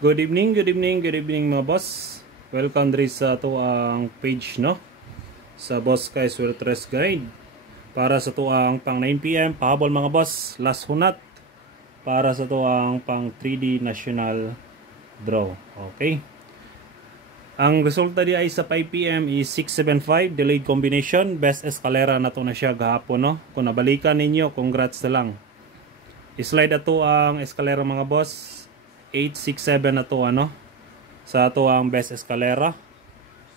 Good evening mga boss. Welcome diri sa tuang page no. Sa Boss Kay's Wertres Guide. Para sa tuang pang 9 PM pahabol mga boss, last hunat para sa tuang pang 3D national draw. Okay. Ang resulta di ay sa 5 PM is 675 delayed combination, best escalera na to na siya gahapon no. Kung nabalikan ninyo, congrats na lang. I-slide ato ang escalera mga boss. 867 na to ano sa ato ang best escalera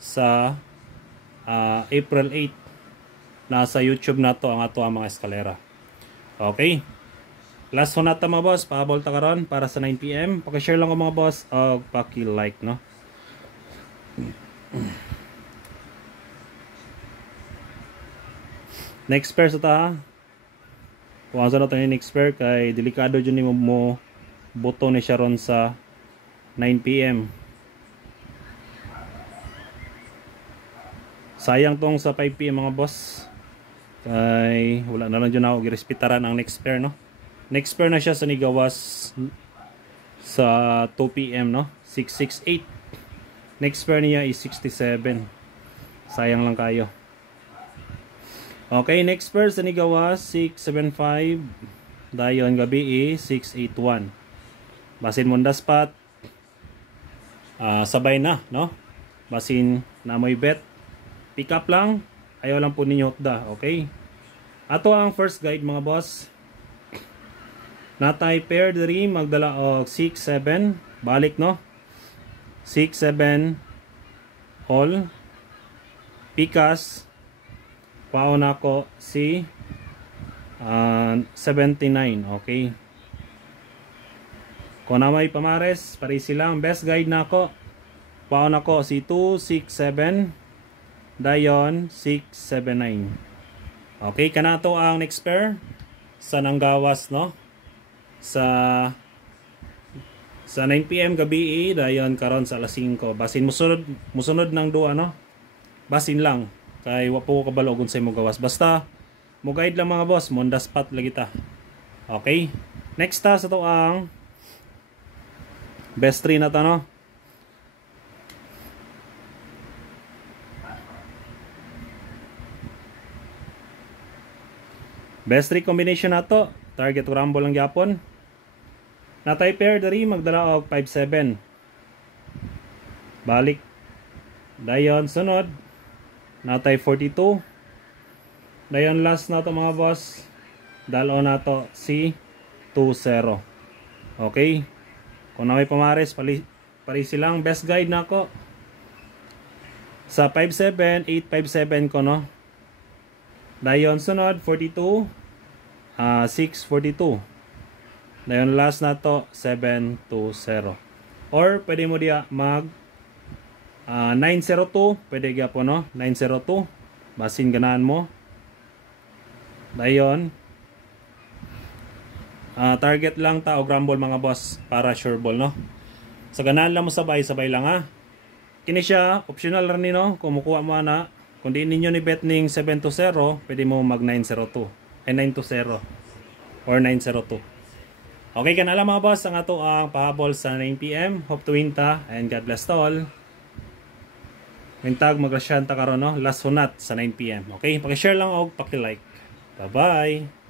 sa April 8. Nasa YouTube na to ang ato ang mga escalera. Okay, last one nata mga boss, pahabol ta karon para sa 9 PM. Paki-share lang ko mga boss o paki-like no. Next pair sa ta. Kung asa na tayo next pair kay delikado dyan ni mo buto ni Sharon sa 9 PM. Sayang tong sa 5 PM mga boss. Kay wala na lang dyan ako girespetaran ang next pair no. Next pair na siya sa nigawas sa 2 PM no. 668. Next pair niya is 67. Sayang lang kayo. Okay, next pair sa nigawas 675. Dayon gabi is 681. Basin mo spot sabay na no, basin na mo'y bet, pick up lang, ayaw lang po ninyo hotda. Okay, ato ang first guide mga boss. Natay pair diri magdala og 6-7 balik no, 6-7 all pikas paon ako si 79. Okay, kung na may pamares, parisi lang. Best guide na ako. Paon ako si 267. Dayon 679. Okay, kanato ang next pair sa nanggawas no. Sa 9 PM gabi dayon karon sa alas 5. Basin musunod ng duha no. Basin lang kay wa po ko kabalo kung sa imong gawas. Basta mo guide lang mga boss, monda spot lagi ta. Okay. Next ta sa to ang best 3 na to no. Best 3 combination na to. Target rumble lang gyapon. Natay pair diri magdala og 5-7. Balik. Dayon sunod. Natay 42. Dayon last na to mga boss. Dalo na to si 20. Okay. Kung na may pamares, parisi lang. Best guide na ako sa 5-7, 8-5-7 ko no. Dayon sunod 42, 6-42. Dayon last na to 7-0. Or pwede mo diya mag 902, pwede gyapon no, 902. Basin ganahan mo. Dayon target lang ta og rumble mga boss para sure ball no. Sa ganahan lang mo sabay lang ha. Kini siya optional ra ni no, kung mukuha mo na. Kung di ninyo ni bet ning 7-0, pwede mo mag 902 ay 920 or 902. Okay kana lang mga boss ang ato ang pahabol sa 9 PM. Hope to win ta and God bless to all. Wintag magrasyan ta karon no, last hunat sa 9 PM. Okay, paki-share lang og paki-like. Bye bye.